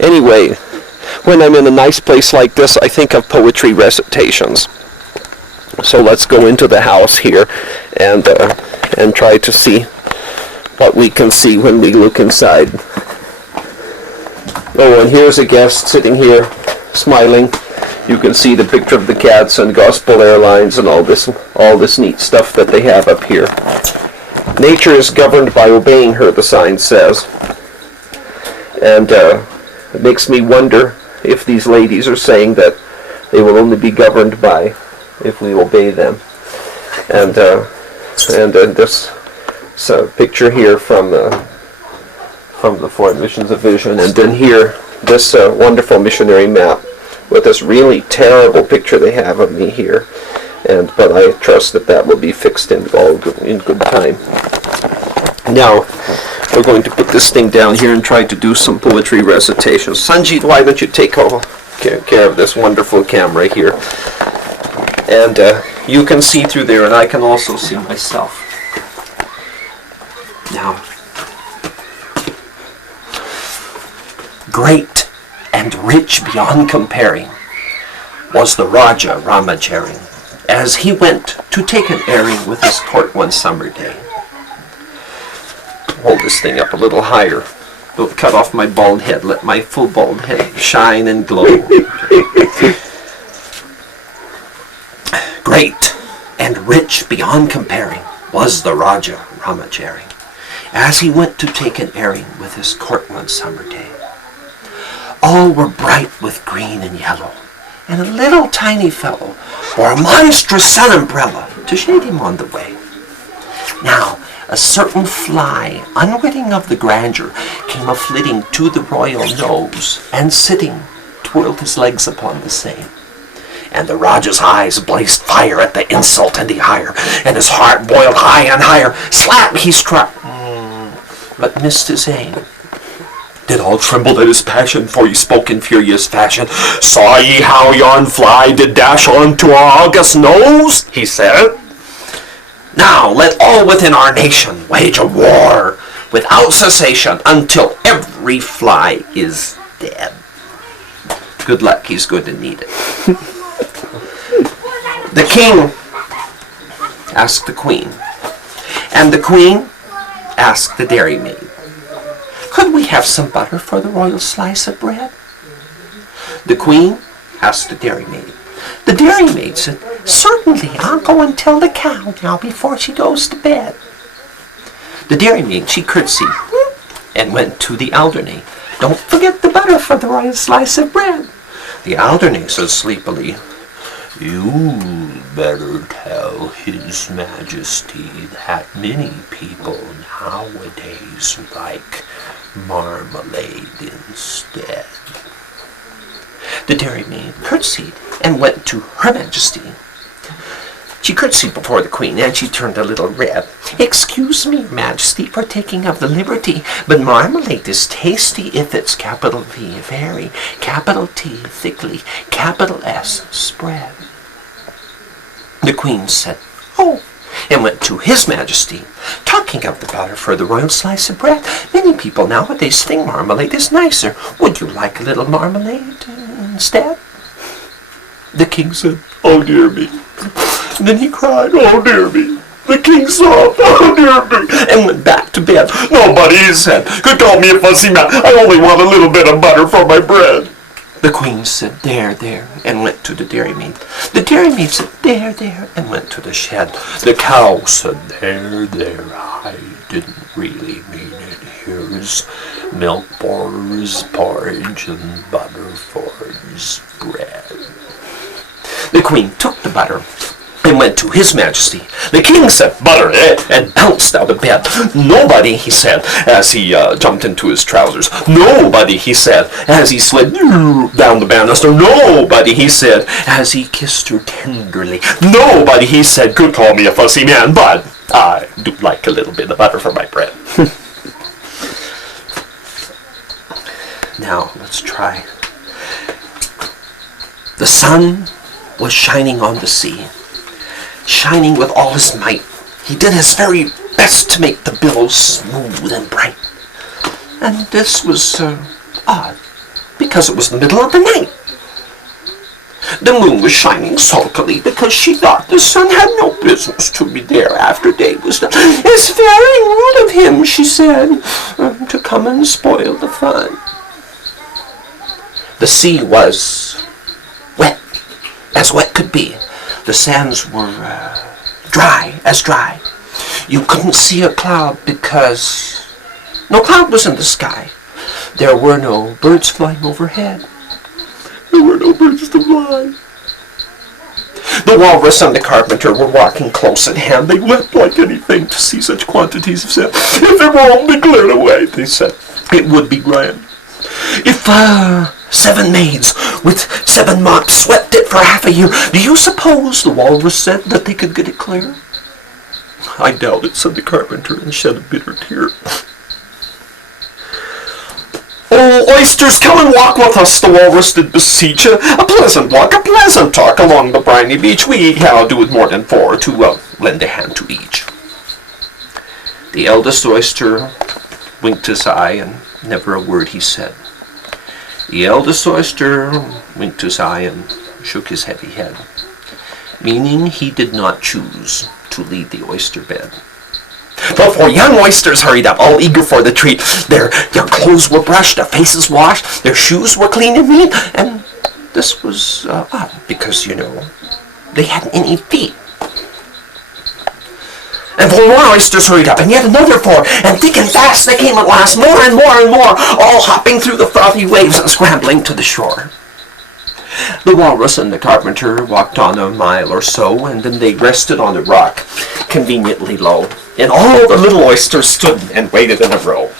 Anyway, when I'm in a nice place like this, I think of poetry recitations. So let's go into the house here and try to see what we can see when we look inside. Oh, and here's a guest sitting here, smiling. You can see the picture of the cats and Gospel Airlines and all this neat stuff that they have up here. Nature is governed by obeying her, the sign says. And it makes me wonder if these ladies are saying that they will only be governed by if we obey them. And this picture here from the Foreign Missions of Vision, and then here this wonderful missionary map with this really terrible picture they have of me here. But I trust that will be fixed in good time. Now we're going to put this thing down here and try to do some poetry recitations. Sanjit, why don't you take care of this wonderful camera here? And you can see through there, and I can also see myself. Now, great and rich beyond comparing was the Raja Ramachari, as he went to take an airing with his court one summer day. Hold this thing up a little higher. Don't cut off my bald head. Let my full bald head shine and glow. Great and rich beyond comparing was the Raja Ramachari, as he went to take an airing with his court one summer day. All were bright with green and yellow, and a little tiny fellow bore a monstrous sun umbrella to shade him on the way. Now, a certain fly, unwitting of the grandeur, came a-flitting to the royal nose, and sitting, twirled his legs upon the same. And the Raja's eyes blazed fire at the insult and the ire, and his heart boiled high and higher. Slap he struck, but missed his aim. Did all tremble at his passion, for he spoke in furious fashion. Saw ye how yon fly did dash on to our august nose? He said. Now let all within our nation wage a war without cessation until every fly is dead. Good luck, he's going to need it. The king asked the queen, and the queen asked the dairymaid, could we have some butter for the royal slice of bread? The queen asked the dairymaid. The dairymaid said, certainly, I'll go and tell the cow now before she goes to bed. The dairymaid, she curtsied and went to the Alderney. Don't forget the butter for the royal slice of bread. The Alderney says sleepily, you'd better tell His Majesty that many people nowadays like marmalade instead. The dairymaid curtsied and went to Her Majesty. She curtsied before the Queen, and she turned a little red. Excuse me, Your Majesty, for taking of the liberty, but marmalade is tasty if it's capital V, very, capital T, thickly, capital S, spread. The Queen said, oh, and went to His Majesty. Talking of the butter for the royal slice of bread, many people nowadays think marmalade is nicer. Would you like a little marmalade instead? The King said, oh dear me. And then he cried, oh dear me. The King sobbed, oh dear me, and went back to bed. Nobody, he said, could call me a fussy man. I only want a little bit of butter for my bread. The Queen said, there, there, and went to the dairymaid. The dairymaid said, there, there, and went to the shed. The cow said, there, there, I didn't really mean it. Here's milk for his porridge and butter for his bread. The Queen took the butter and went to His Majesty. The King said, butter, and bounced out of bed. Nobody, he said, as he jumped into his trousers. Nobody, he said, as he slid down the banister. Nobody, he said, as he kissed her tenderly. Nobody, he said, could call me a fussy man, but I do like a little bit of butter for my bread. Now, let's try. The sun was shining on the sea, shining with all his might. He did his very best to make the billows smooth and bright. And this was odd. because it was the middle of the night. The moon was shining sulkily because she thought the sun had no business to be there after day was done. "It's very rude of him," she said, "to come and spoil the fun." The sea was wet, as wet could be. The sands were dry as dry. You couldn't see a cloud because no cloud was in the sky. There were no birds flying overhead. There were no birds to fly. The Walrus and the Carpenter were walking close at hand. They wept like anything to see such quantities of sand. "If it were only cleared away," they said, "it would be grand. If 7 maids with 7 mops swept it for half a year, do you suppose," the Walrus said, "that they could get it clear?" "I doubt it," said the Carpenter, and shed a bitter tear. "Oh, oysters, come and walk with us," the Walrus did beseech. "A pleasant walk, a pleasant talk along the briny beach. We cannot do with more than 4 to lend a hand to each." The eldest oyster winked his eye, and never a word he said. The eldest oyster winked his eye and shook his heavy head, meaning he did not choose to leave the oyster bed. The 4 young oysters hurried up, all eager for the treat. Their clothes were brushed, their faces washed, their shoes were clean and neat, and this was odd because, they hadn't any feet. And 4 more oysters hurried up, and yet another 4, and thick and fast they came at last, more and more and more, all hopping through the frothy waves and scrambling to the shore. The Walrus and the Carpenter walked on a mile or so, and then they rested on a rock, conveniently low, and all the little oysters stood and waited in a row.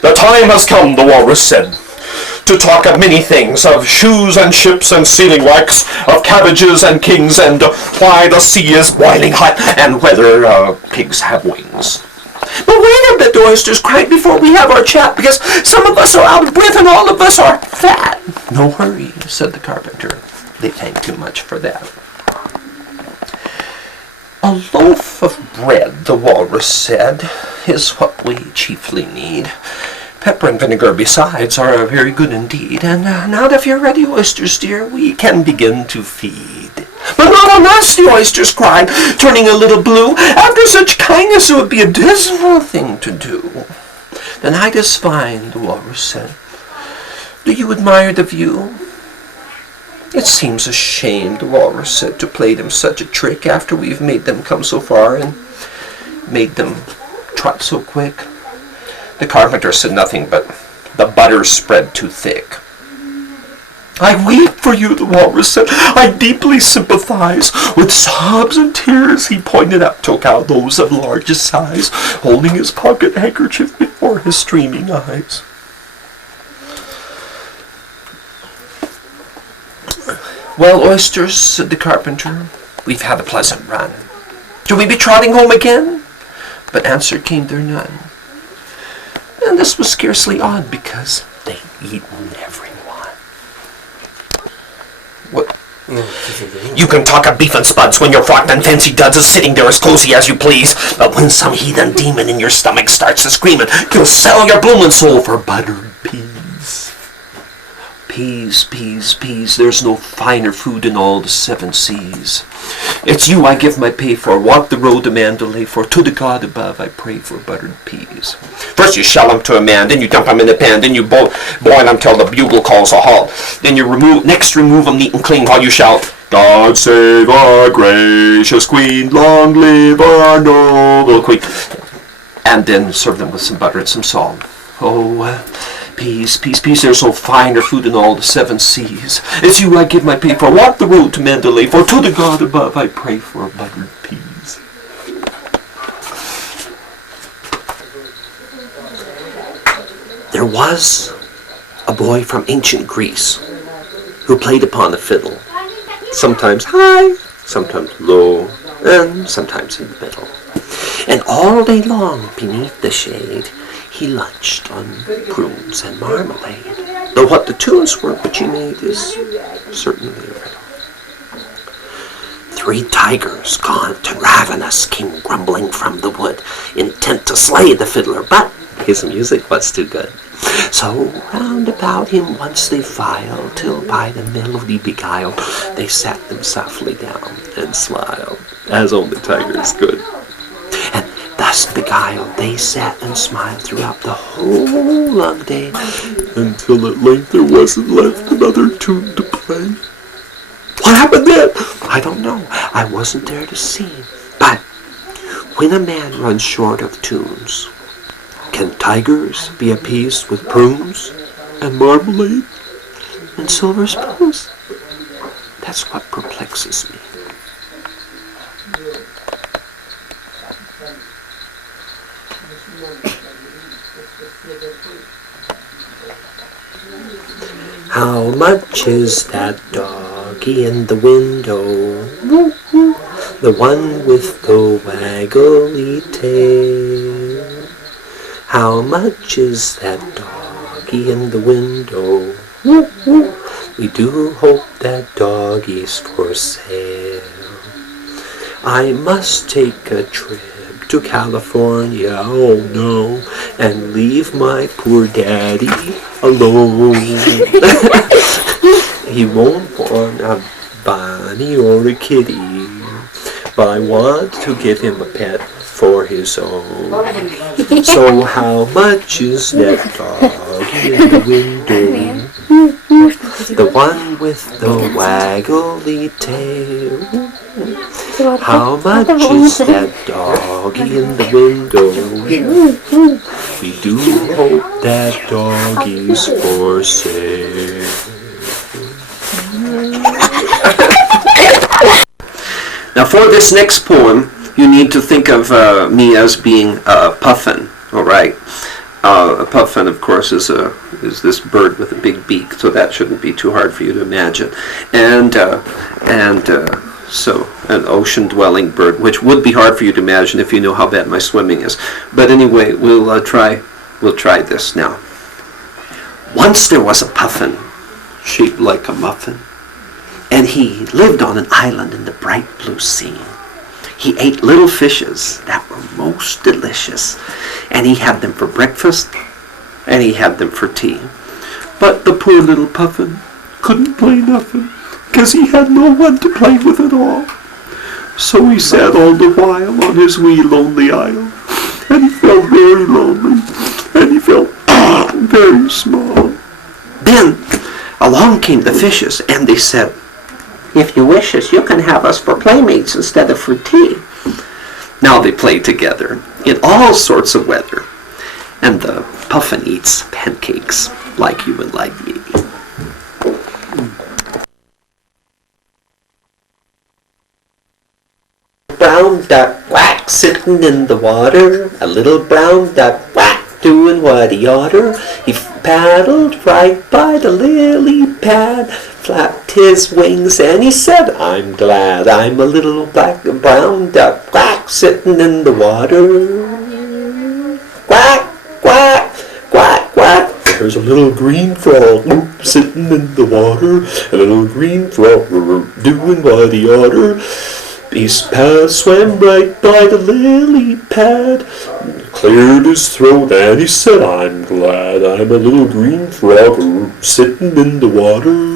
"The time has come," the Walrus said, "to talk of many things, of shoes and ships and sealing wax, of cabbages and kings, and why the sea is boiling hot, and whether pigs have wings." "But wait a bit," the oysters cried, "before we have our chat, because some of us are out of breath and all of us are fat." "No hurry," said the Carpenter. "They thank you much for that." "A loaf of bread," the Walrus said, "is what we chiefly need. Pepper and vinegar besides are very good indeed. And now if you're ready, oysters dear, we can begin to feed." "But not on us," the oysters cried, turning a little blue. "After such kindness it would be a dismal thing to do." "The night is fine," the Walrus said. "Do you admire the view?" "It seems a shame," the Walrus said, "to play them such a trick after we've made them come so far and made them trot so quick." The Carpenter said nothing, but the butter spread too thick. "I weep for you," the Walrus said. "I deeply sympathize." With sobs and tears he pointed up to out those of largest size, holding his pocket handkerchief before his streaming eyes. "Well, oysters," said the Carpenter, "we've had a pleasant run. Shall we be trotting home again?" But answer came there none. And this was scarcely odd, because they'd eaten everyone. "What? You can talk of beef and spuds when your frocked and fancy duds is sitting there as cozy as you please. But when some heathen demon in your stomach starts to screaming, you'll sell your bloomin' soul for buttered peas. Peas, peas, peas, there's no finer food in all the 7 seas. It's you I give my pay for, walk the road a man to lay for. To the God above I pray for buttered peas. First you shell 'em to a man, then you dump 'em in the pan, then you boil 'em till the bugle calls a halt. Then you remove 'em neat and clean while you shout, God save our gracious Queen, long live our noble Queen. And then serve them with some butter and some salt. Oh, peas, peas, peas, there's no finer food in all the 7 seas. It's you I give my pay for, walk the road to Mandalay, for to the God above I pray for buttered peas. There was a boy from ancient Greece who played upon the fiddle, sometimes high, sometimes low, and sometimes in the middle. And all day long beneath the shade he lunched on prunes and marmalade, though what the tunes were which he made is certainly a riddle. 3 tigers, gaunt and ravenous, came grumbling from the wood, intent to slay the fiddler, but his music was too good. So round about him once they filed, till by the melody beguiled, they sat them softly down and smiled, as only tigers could. And thus beguiled they sat and smiled throughout the whole long day, until at length there wasn't left another tune to play. What happened then? I don't know. I wasn't there to see. But when a man runs short of tunes, can tigers be appeased with prunes and marmalade and silver spoons? That's what perplexes me. How much is that doggie in the window? The one with the waggly tail. How much is that doggie in the window? We do hope that doggie's for sale. I must take a trip to California, oh no, and leave my poor daddy alone. He won't want a bunny or a kitty, but I want to give him a pet for his own. So how much is that doggie in the window? The one with the waggly tail. How much is that doggie in the window? We do hope that doggie's for sale. Now for this next poem, you need to think of me as being Puffin, all right? A puffin, of course, is this bird with a big beak, so that shouldn't be too hard for you to imagine. So an ocean-dwelling bird, which would be hard for you to imagine if you know how bad my swimming is. But anyway, we'll try this now. Once there was a puffin, shaped like a muffin, and he lived on an island in the bright blue sea. He ate little fishes that were most delicious, and he had them for breakfast, and he had them for tea. But the poor little puffin couldn't play nothing, 'cause he had no one to play with at all. So he sat all the while on his wee lonely isle, and he felt very lonely, and he felt very small. Then along came the fishes, and they said, "If you wish us, you can have us for playmates instead of for tea." Now they play together in all sorts of weather, and the puffin eats pancakes like you and like me. Brown duck quack sitting in the water, a little brown duck quack doing what he oughter. He paddled right by the lily pad, flapped his wings, and he said, "I'm glad I'm a little brown duck quack sitting in the water." Quack, quack, quack, quack. There's a little green frog sitting in the water, a little green frog doing what he oughter. He swam right by the lily pad, cleared his throat, and he said, "I'm glad I'm a little green frog sitting in the water."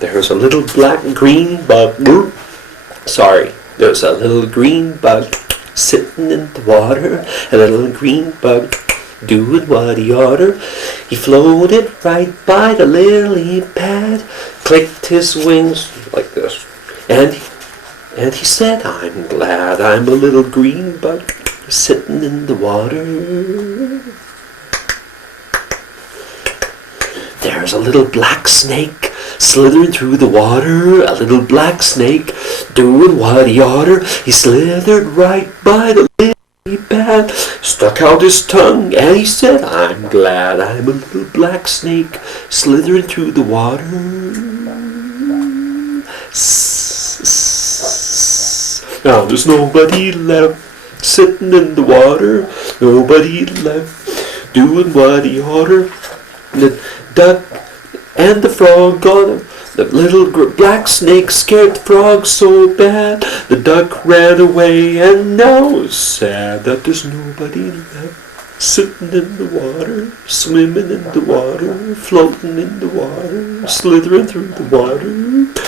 There's a little black green bug. There's a little green bug sitting in the water, a little green bug doing what he oughter. He floated right by the lily pad, clicked his wings like this, and he said, "I'm glad I'm a little green bug sitting in the water." There's a little black snake slithering through the water, a little black snake doing what he oughter. He slithered right by the lily pad, stuck out his tongue, and he said, "I'm glad I'm a little black snake slithering through the water." Now there's nobody left sitting in the water, nobody left doing what he oughter. The duck and the frog got The little black snake scared the frog so bad, the duck ran away, and now it's sad that there's nobody left. Sitting in the water, swimming in the water, floating in the water, slithering through the water.